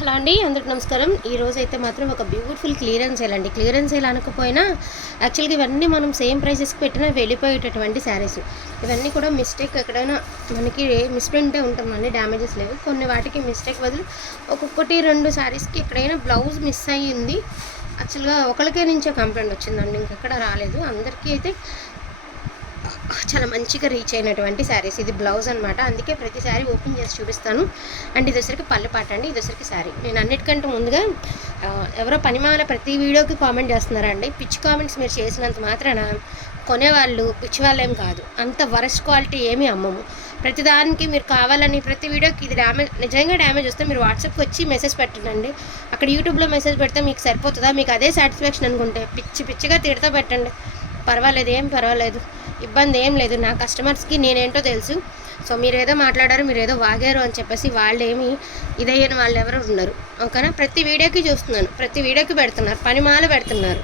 Hello అండి, అందరికి నమస్కారం. ఈరోజు అయితే మాత్రం ఒక బ్యూటిఫుల్ క్లియరెన్స్ సేల్ అండి. క్లియరెన్స్ సేల్ అనకపోయినా యాక్చువల్గా ఇవన్నీ మనం సేమ్ ప్రైసెస్కి పెట్టినా వెళ్ళిపోయేటటువంటి శారీస్. ఇవన్నీ కూడా మిస్టేక్ ఎక్కడైనా మనకి మిస్ప్రింటే ఉంటుందండి, డ్యామేజెస్ లేవు. కొన్ని వాటికి మిస్టేక్ బదులు ఒక్కొక్కటి రెండు శారీస్కి ఎక్కడైనా బ్లౌజ్ మిస్ అయ్యింది. యాక్చువల్గా ఒకరికే నుంచే కంప్లైంట్ వచ్చిందండి, ఇంకెక్కడ రాలేదు. అందరికీ అయితే చాలా మంచిగా రీచ్ అయినటువంటి శారీస్. ఇది బ్లౌజ్ అనమాట, అందుకే ప్రతి శారీ ఓపెన్ చేసి చూపిస్తాను. అండ్ ఇదొసరికి పళ్ళుపాట అండి, ఇదొసరికి శారీ. నేను అన్నిటికంటే ముందుగా ఎవరో పనిమాల ప్రతి వీడియోకి కామెంట్ చేస్తున్నారండి. పిచ్చి కామెంట్స్ మీరు చేసినంత మాత్రాన కొనేవాళ్ళు పిచ్చి వాళ్ళేం కాదు. అంత వరస్ట్ క్వాలిటీ ఏమీ అమ్మము. ప్రతిదానికి మీరు కావాలని ప్రతి వీడియోకి ఇది డ్యామేజ్, నిజంగా డ్యామేజ్ వస్తే మీరు వాట్సాప్కి వచ్చి మెసేజ్ పెట్టండి. అక్కడ యూట్యూబ్లో మెసేజ్ పెడితే మీకు సరిపోతుందా? మీకు అదే సాటిస్ఫాక్షన్ అనుకుంటే పిచ్చిగా తిడతా పెట్టండి, పర్వాలేదు, ఏం పర్వాలేదు, ఇబ్బంది ఏం లేదు. నా కస్టమర్స్కి నేనేంటో తెలుసు. సో మీరేదో మాట్లాడారు, మీరేదో వాగారు అని చెప్పేసి వాళ్ళు ఏమి ఇదయ్యని వాళ్ళు ఎవరు ఉన్నారు. ఓకేనా? ప్రతి వీడియోకి చూస్తున్నాను, ప్రతి వీడియోకి పెడుతున్నారు, పనిమాల పెడుతున్నారు.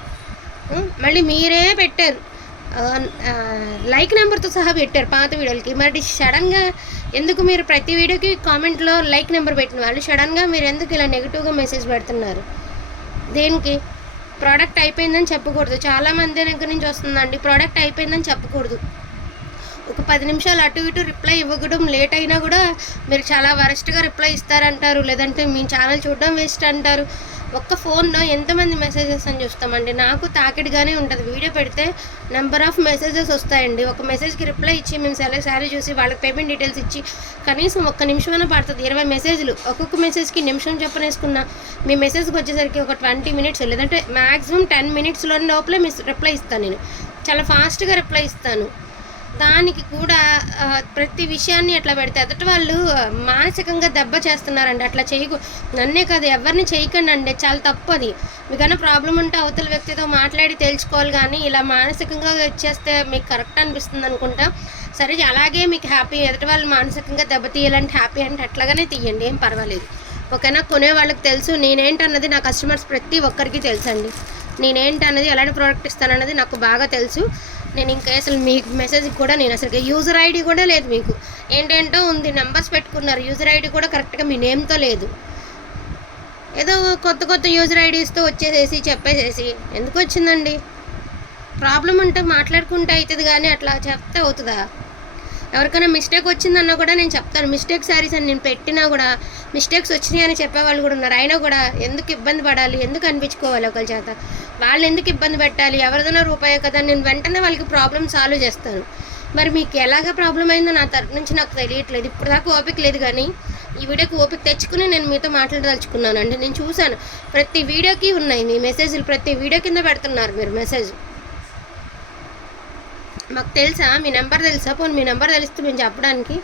మళ్ళీ మీరే పెట్టారు, లైక్ నెంబర్తో సహా పెట్టారు పాత వీడియోలకి. మరి సడన్గా ఎందుకు మీరు ప్రతి వీడియోకి కామెంట్లో లైక్ నెంబర్ పెట్టిన వాళ్ళు సడన్గా మీరు ఎందుకు ఇలా నెగిటివ్గా మెసేజ్ పెడుతున్నారు? దేనికి? ప్రోడక్ట్ అయిపోయిందని చెప్పకూడదు. చాలామంది దగ్గర నుంచి వస్తుందండి, ప్రోడక్ట్ అయిపోయిందని చెప్పకూడదు. ఒక 10 నిమిషాలు అటు ఇటు రిప్లై ఇవ్వడం లేట్ అయినా కూడా మీరు చాలా వరస్ట్గా రిప్లై ఇస్తారంటారు, లేదంటే మీ ఛానల్ చూడడం వేస్ట్ అంటారు. ఒక్క ఫోన్లో ఎంతమంది మెసేజెస్ అని చూస్తామండి. నాకు తాకిడిగానే ఉంటుంది. వీడియో పెడితే నెంబర్ ఆఫ్ మెసేజెస్ వస్తాయండి. ఒక మెసేజ్కి రిప్లై ఇచ్చి మేము శారీ చూసి వాళ్ళకి పేమెంట్ డీటెయిల్స్ ఇచ్చి కనీసం ఒక్క నిమిషమైనా పడుతుంది. 20 మెసేజ్లు, ఒక్కొక్క మెసేజ్కి నిమిషం చెప్పనేసుకున్నా మీ మెసేజ్కి వచ్చేసరికి ఒక 20 మినిట్స్, లేదంటే మ్యాక్సిమం 10 మినిట్స్లో లోపలే రిప్లై ఇస్తాను. నేను చాలా ఫాస్ట్గా రిప్లై ఇస్తాను. దానికి కూడా ప్రతి విషయాన్ని అట్లా పెడితే ఎదుటి వాళ్ళు మానసికంగా దెబ్బ చేస్తున్నారండి. అట్లా నన్నే కాదు, ఎవరిని చేయకండి అండి, చాలా తప్పు అది. మీకన్నా ప్రాబ్లం ఉంటే అవతల వ్యక్తితో మాట్లాడి తెలుసుకోవాలి, కానీ ఇలా మానసికంగా ఇచ్చేస్తే మీకు కరెక్ట్ అనిపిస్తుంది అనుకుంటా. సరే, అలాగే మీకు హ్యాపీ, ఎదుటి వాళ్ళు మానసికంగా దెబ్బ తీయాలంటే హ్యాపీ అంటే అట్లాగానే తీయండి, ఏం పర్వాలేదు. ఓకేనా? కొనే వాళ్ళకి తెలుసు నేనేంటన్నది, నా కస్టమర్స్ ప్రతి ఒక్కరికి తెలుసు అండి. నేనేంటన్నది, ఎలాంటి ప్రోడక్ట్ ఇస్తానన్నది నాకు బాగా తెలుసు. నేను ఇంకా అసలు మీకు మెసేజ్కి కూడా నేను అసలు యూజర్ ఐడి కూడా లేదు. మీకు ఏంటంటో ఉంది, నెంబర్స్ పెట్టుకున్నారు, యూజర్ ఐడి కూడా కరెక్ట్గా మీ నేమ్తో లేదు. ఏదో కొత్త యూజర్ ఐడీస్తో వచ్చేసేసి చెప్పేసేసి ఎందుకు వచ్చిందండి? ప్రాబ్లం ఉంటే మాట్లాడుకుంటే అవుతుంది, కానీ అట్లా చెప్తే అవుతుందా? ఎవరికైనా మిస్టేక్ వచ్చిందన్నా కూడా నేను చెప్తాను. మిస్టేక్ శారీస్ అని నేను పెట్టినా కూడా మిస్టేక్స్ వచ్చినాయి అని చెప్పేవాళ్ళు కూడా ఉన్నారు. అయినా కూడా ఎందుకు ఇబ్బంది పడాలి, ఎందుకు అనిపించుకోవాలి ఒకరి చేత? వాళ్ళు ఎందుకు ఇబ్బంది పెట్టాలి? ఎవరిదైనా రూపాయే కదా. నేను వెంటనే వాళ్ళకి ప్రాబ్లం సాల్వ్ చేస్తాను. మరి మీకు ఎలాగ ప్రాబ్లం అయిందో నా తరపు నుంచి నాకు తెలియట్లేదు. ఇప్పుడు దాకా ఓపిక లేదు, కానీ ఈ వీడియోకి ఓపిక తెచ్చుకుని నేను మీతో మాట్లాడదలుచుకున్నానండి. నేను చూశాను, ప్రతి వీడియోకి ఉన్నాయి మీ మెసేజ్లు, ప్రతి వీడియో కింద పెడుతున్నారు మీరు మెసేజ్. మాకు తెలుసా? మీ నెంబర్ తెలుసా? పోనీ మీ నెంబర్ తెలిస్తే మేము చెప్పడానికి.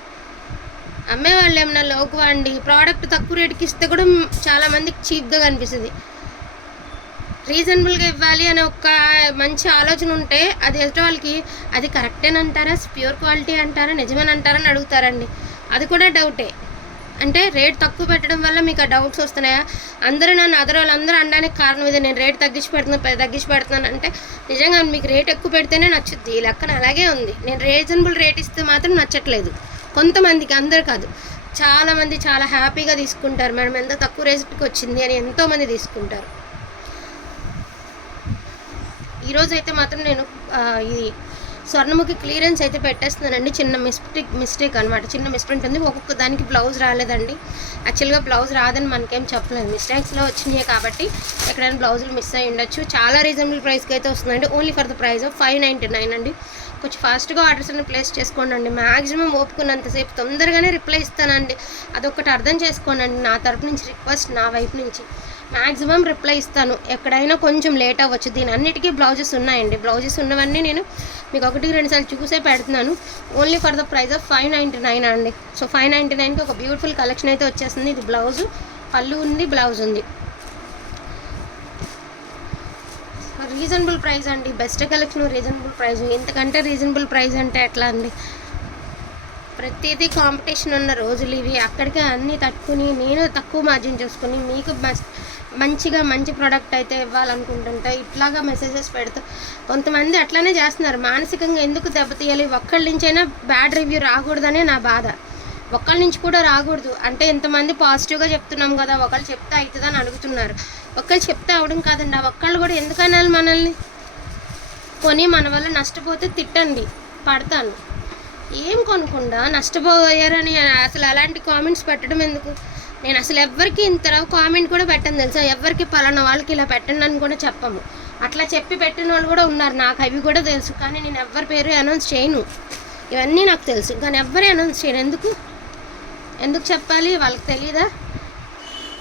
అమ్మేవాళ్ళు ఏమన్నా లోకు అండి, ప్రోడక్ట్ తక్కువ రేటుకి ఇస్తే కూడా చాలామందికి చీప్గా కనిపిస్తుంది. రీజనబుల్గా ఇవ్వాలి అనే ఒక మంచి ఆలోచన ఉంటే అది ఎదుటి వాళ్ళకి అది కరెక్టేనంటారా, ప్యూర్ క్వాలిటీ అంటారా, నిజమేనంటారని అడుగుతారండి. అది కూడా డౌటే. అంటే రేట్ తక్కువ పెట్టడం వల్ల మీకు ఆ డౌట్స్ వస్తున్నాయా? అందరూ నన్ను వాళ్ళందరూ అనడానికి కారణం ఇదే, నేను రేట్ తగ్గించి పెడుతున్నాను అంటే నిజంగా మీకు రేట్ ఎక్కువ పెడితేనే నచ్చుద్ది. ఈ లెక్కన అలాగే ఉంది. నేను రీజనబుల్ రేట్ ఇస్తే మాత్రం నచ్చట్లేదు కొంతమందికి, అందరు కాదు. చాలామంది చాలా హ్యాపీగా తీసుకుంటారు. మేడం ఎంత తక్కువ రేట్కి వచ్చింది అని ఎంతోమంది తీసుకుంటారు. ఈరోజు అయితే మాత్రం నేను ఇది స్వర్ణముఖి క్లియరెన్స్ అయితే పెట్టేస్తున్నానండి. చిన్న మిస్టేక్ అనమాట, చిన్న మిస్ప్రింట్ ఉంది. ఒక్కొక్క దానికి బ్లౌజ్ రాలేదండి. యాక్చువల్గా బ్లౌజ్ రాదని మనకేం చెప్పలేదు, మిస్టేక్స్లో వచ్చినాయి కాబట్టి ఎక్కడైనా బ్లౌజులు మిస్ అయ్యి ఉండొచ్చు. చాలా రీజనబుల్ ప్రైస్కి అయితే వస్తుందండి. Only for the price of 599 అండి. కొంచెం ఫాస్ట్గా ఆర్డర్స్ అన్ని ప్లేస్ చేసుకోండి అండి. మ్యాక్సిమం ఓపుకున్నంతసేపు తొందరగానే రిప్లై ఇస్తానండి. అదొకటి అర్థం చేసుకోండి అండి. నా తరపు నుంచి రిక్వెస్ట్, నా వైపు నుంచి మ్యాక్సిమం రిప్లై ఇస్తాను. ఎక్కడైనా కొంచెం లేట్ అవ్వచ్చు. దీని అన్నిటికీ బ్లౌజెస్ ఉన్నాయండి. బ్లౌజెస్ ఉన్నవన్నీ నేను మీకు 1-2 సార్లు చూసే పెడుతున్నాను. Only for the price of 599 అండి. సో 599కి ఒక బ్యూటిఫుల్ కలెక్షన్ అయితే వచ్చేస్తుంది. ఇది బ్లౌజు, పళ్ళు ఉంది, బ్లౌజ్ ఉంది. రీజనబుల్ ప్రైస్ అండి, బెస్ట్ కలెక్షన్, రీజనబుల్ ప్రైస్. ఇంతకంటే రీజనబుల్ ప్రైస్ అంటే ఎట్లా అండి? ప్రతిదీ కాంపిటీషన్ ఉన్న రోజులు ఇవి. అక్కడికే అన్నీ తట్టుకుని నేను తక్కువ మార్జిన్ చూసుకుని మీకు మంచి ప్రోడక్ట్ అయితే ఇవ్వాలనుకుంటుంటే ఇట్లాగా మెసేజెస్ పెడుతూ కొంతమంది అట్లానే చేస్తున్నారు. మానసికంగా ఎందుకు దెబ్బతీయాలి? ఒక్కళ్ళ నుంచైనా బ్యాడ్ రివ్యూ రాకూడదనే నా బాధ. ఒకళ్ళ నుంచి కూడా రాకూడదు. అంటే ఎంతమంది పాజిటివ్గా చెప్తున్నాం కదా, ఒకళ్ళు చెప్తే అవుతుందని అడుగుతున్నారు. ఒకళ్ళు చెప్తే అవడం కాదండి, ఆ ఒక్కళ్ళు కూడా ఎందుకు అనాలి మనల్ని? కొని మన వల్ల నష్టపోతే తిట్టండి, పడతాను. ఏం కొనకుండా నష్టపోయారని అసలు అలాంటి కామెంట్స్ పెట్టడం ఎందుకు? నేను అసలు ఎవ్వరికి ఇంత కామెంట్ కూడా పెట్టను తెలుసా. ఎవరికి పలానా వాళ్ళకి ఇలా పెట్టండి అని కూడా చెప్పము. అట్లా చెప్పి పెట్టిన వాళ్ళు కూడా ఉన్నారు, నాకు అవి కూడా తెలుసు. కానీ నేను ఎవరి పేరు అనౌన్స్ చేయను, ఇవన్నీ నాకు తెలుసు. కానీ ఎవ్వరే అనౌన్స్ చేయను. ఎందుకు చెప్పాలి? వాళ్ళకి తెలీదా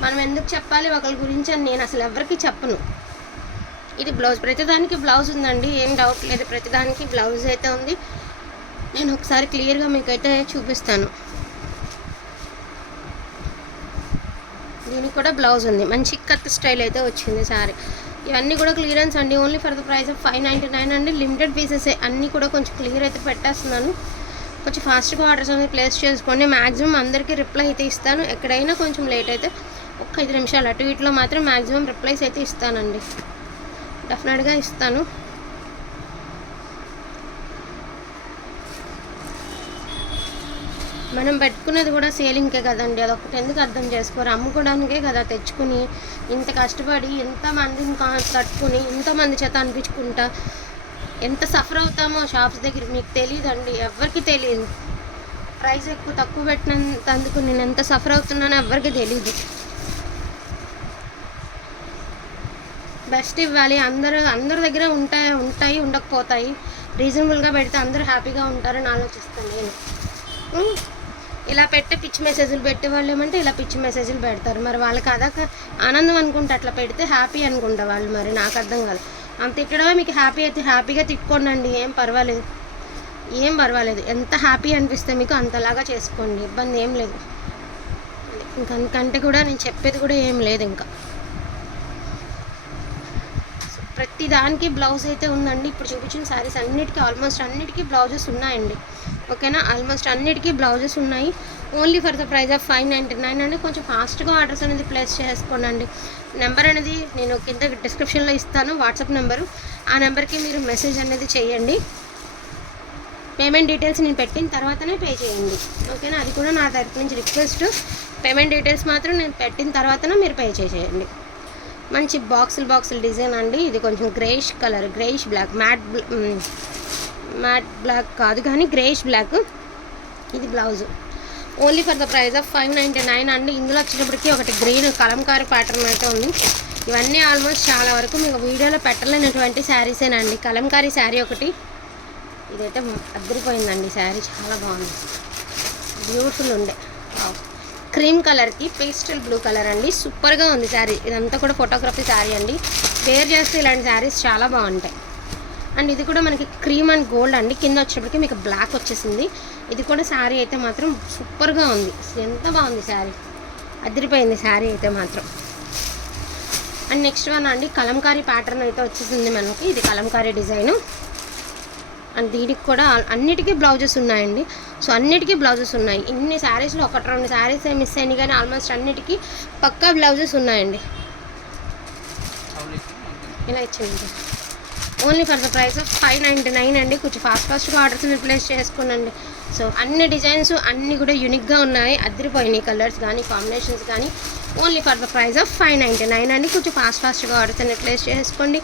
మనం ఎందుకు చెప్పాలి ఒకరి గురించి అని? నేను అసలు ఎవరికి చెప్పను. ఇది బ్లౌజ్, ప్రతిదానికి బ్లౌజ్ ఉందండి, ఏం డౌట్ లేదు. ప్రతిదానికి బ్లౌజ్ అయితే ఉంది. నేను ఒకసారి క్లియర్గా మీకైతే చూపిస్తాను. దీనికి కూడా బ్లౌజ్ ఉంది, మంచి కట్ స్టైల్ అయితే వచ్చింది శారీ. ఇవన్నీ కూడా క్లియరెన్స్ అండి, only for the price of 599 అండి. లిమిటెడ్ పీసెస్ అన్నీ కూడా కొంచెం క్లియర్ అయితే పెట్టేస్తున్నాను. కొంచెం ఫాస్ట్గా ఆర్డర్స్ అనేది ప్లేస్ చేసుకోండి. మ్యాక్సిమం అందరికీ రిప్లై అయితే ఇస్తాను. ఎక్కడైనా కొంచెం లేట్ అయితే ఒక్క 5 నిమిషాలు అటు ఇటులో మాత్రం మ్యాక్సిమం రిప్లైస్ అయితే ఇస్తానండి, డెఫినెట్గా ఇస్తాను. మనం పెట్టుకునేది కూడా సేలింగ్కే కదండి, అదొకటి ఎందుకు అర్థం చేసుకోరు? అమ్ముకోవడానికే కదా తెచ్చుకుని ఇంత కష్టపడి ఎంతమందిని కట్టుకుని ఇంతమంది చేత అనిపించుకుంటా ఎంత సఫర్ అవుతామో షాప్స్ దగ్గర. మీకు తెలియదండి, ఎవరికి తెలియదు. ప్రైస్ ఎక్కువ తక్కువ పెట్టినందుకు నేను ఎంత సఫర్ అవుతున్నానో ఎవరికి తెలీదు. బెస్ట్ ఇవ్వాలి, అందరి దగ్గర ఉంటాయి ఉండకపోతాయి. రీజనబుల్గా పెడితే అందరూ హ్యాపీగా ఉంటారని ఆలోచిస్తాను నేను. ఇలా పెట్టే పిచ్చి మెసేజ్లు పెట్టే వాళ్ళు ఏమంటే ఇలా పిచ్చి మెసేజ్లు పెడతారు. మరి వాళ్ళకి అదొక ఆనందం అనుకుంటే అట్లా పెడితే హ్యాపీ అనుకుంటా వాళ్ళు. మరి నాకు అర్థం కాదు. అంత తిట్టడమే మీకు హ్యాపీ అయితే హ్యాపీగా తిట్టుకోండి, ఏం పర్వాలేదు. ఎంత హ్యాపీ అనిపిస్తే మీకు అంతలాగా చేసుకోండి, ఇబ్బంది ఏం లేదు. ఇంకంటే కూడా నేను చెప్పేది కూడా ఏం లేదు. ఇంకా ప్రతి దానికి బ్లౌజ్ అయితే ఉందండి. ఇప్పుడు చూపించిన శారీస్ అన్నిటికీ ఆల్మోస్ట్ అన్నిటికీ బ్లౌజెస్ ఉన్నాయండి, ఓకేనా. ఆల్మోస్ట్ అన్నిటికీ బ్లౌజెస్ ఉన్నాయి. Only for the price of 599 అండి. కొంచెం ఫాస్ట్గా ఆర్డర్స్ అనేది ప్లేస్ చేసుకోండి. నెంబర్ అనేది నేను కింద డిస్క్రిప్షన్లో ఇస్తాను, వాట్సాప్ నెంబరు. ఆ నెంబర్కి మీరు మెసేజ్ అనేది చేయండి. పేమెంట్ డీటెయిల్స్ నేను పెట్టిన తర్వాతనే పే చేయండి, ఓకేనా. అది కూడా నా తరఫు నుంచి రిక్వెస్ట్. పేమెంట్ డీటెయిల్స్ మాత్రం నేను పెట్టిన తర్వాతనే మీరు పే చేసేయండి. మంచి బాక్సులు డిజైన్ అండి. ఇది కొంచెం greyish colour, greyish black, matte black కాదు కానీ గ్రేష్ బ్లాక్. ఇది blouse. Only for the price of 599 అండి. ఇందులో వచ్చేటప్పటికి ఒకటి గ్రీన్ కలంకారీ ప్యాటర్న్ అయితే ఉంది. ఇవన్నీ ఆల్మోస్ట్ చాలా వరకు మీకు వీడియోలో పెట్టలేనటువంటి శారీసేనండి. కలంకారీ శారీ ఒకటి, ఇదైతే అద్దరిపోయిందండి శారీ, చాలా బాగుంది, బ్యూటిఫుల్ ఉండే. క్రీమ్ కలర్కి పేస్టల్ బ్లూ కలర్ అండి, సూపర్గా ఉంది శారీ. ఇదంతా కూడా ఫోటోగ్రఫీ శారీ అండి. వేర్ చేస్తే ఇలాంటి శారీస్ చాలా బాగుంటాయి. అండ్ ఇది కూడా మనకి క్రీమ్ అండ్ గోల్డ్ అండి. కింద వచ్చేటప్పటికి మీకు బ్లాక్ వచ్చేసింది. ఇది కూడా శారీ అయితే మాత్రం సూపర్గా ఉంది, ఎంత బాగుంది శారీ, అదిరిపోయింది శారీ అయితే మాత్రం. అండ్ నెక్స్ట్ వన్ అండి, కలంకారీ ప్యాటర్న్ అయితే వచ్చేసింది మనకి. ఇది కలంకారీ డిజైను. అండ్ దీనికి కూడా అన్నిటికీ బ్లౌజెస్ ఉన్నాయండి. సో అన్నిటికీ బ్లౌజెస్ ఉన్నాయి. ఇన్ని శారీస్లో 1-2 శారీస్ మిస్ అయినాయి కానీ ఆల్మోస్ట్ అన్నిటికీ పక్కా బ్లౌజెస్ ఉన్నాయండి. ఇలా ఇచ్చింది. Only for the price of 599 అండి. కొంచెం ఫాస్ట్గా ఆర్డర్స్ ప్లేస్ చేసుకోండి. సో అన్ని డిజైన్స్ అన్నీ కూడా యూనిక్గా ఉన్నాయి, అదిరిపోయినాయి కలర్స్ కానీ కాంబినేషన్స్ కానీ. Only for the price of 599 అండి. కొంచెం ఫాస్ట్గా ఆర్డర్స్ అనేది ప్లేస్ చేసుకోండి.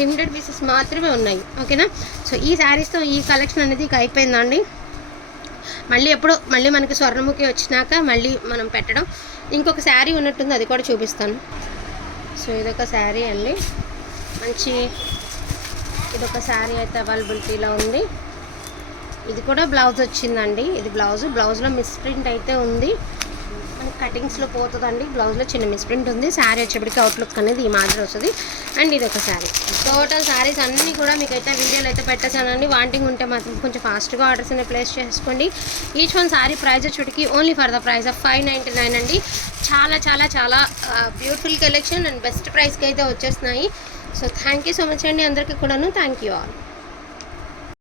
లిమిటెడ్ పీసెస్ మాత్రమే ఉన్నాయి, ఓకేనా. సో ఈ శారీస్తో ఈ కలెక్షన్ అనేది ఇక అయిపోయిందండి. మళ్ళీ మనకి స్వర్ణముఖి వచ్చినాక మళ్ళీ మనం పెట్టడం. ఇంకొక శారీ ఉన్నట్టుంది, అది కూడా చూపిస్తాను. సో ఇదొక శారీ అండి, మంచి ఇదొక శారీ అయితే అవైలబిలిటీలో ఉంది. ఇది కూడా బ్లౌజ్ వచ్చిందండి. ఇది బ్లౌజ్లో మిస్ప్రింట్ అయితే ఉంది, మనకి కటింగ్స్లో పోతుందండి. బ్లౌజ్లో చిన్న మిస్ప్రింట్ ఉంది. శారీ వచ్చేప్పటికి అవుట్లుక్ అనేది ఈ మాదిరి వస్తుంది. అండ్ ఇది ఒక శారీ. టోటల్ శారీస్ అన్నీ కూడా మీకు అయితే వీడియోలు అయితే పెట్టేసానండి. వాంటింగ్ ఉంటే మాత్రం కొంచెం ఫాస్ట్గా ఆర్డర్స్ అనేది ప్లేస్ చేసుకోండి. ఈచ్ వన్ శారీ ప్రైస్ వచ్చేటికి only for the price of 599 అండి. చాలా చాలా చాలా బ్యూటిఫుల్ కలెక్షన్ అండ్ బెస్ట్ ప్రైస్కి అయితే వచ్చేస్తున్నాయి. So thank you so much అండి అందరికీ కూడాను. Thank you all.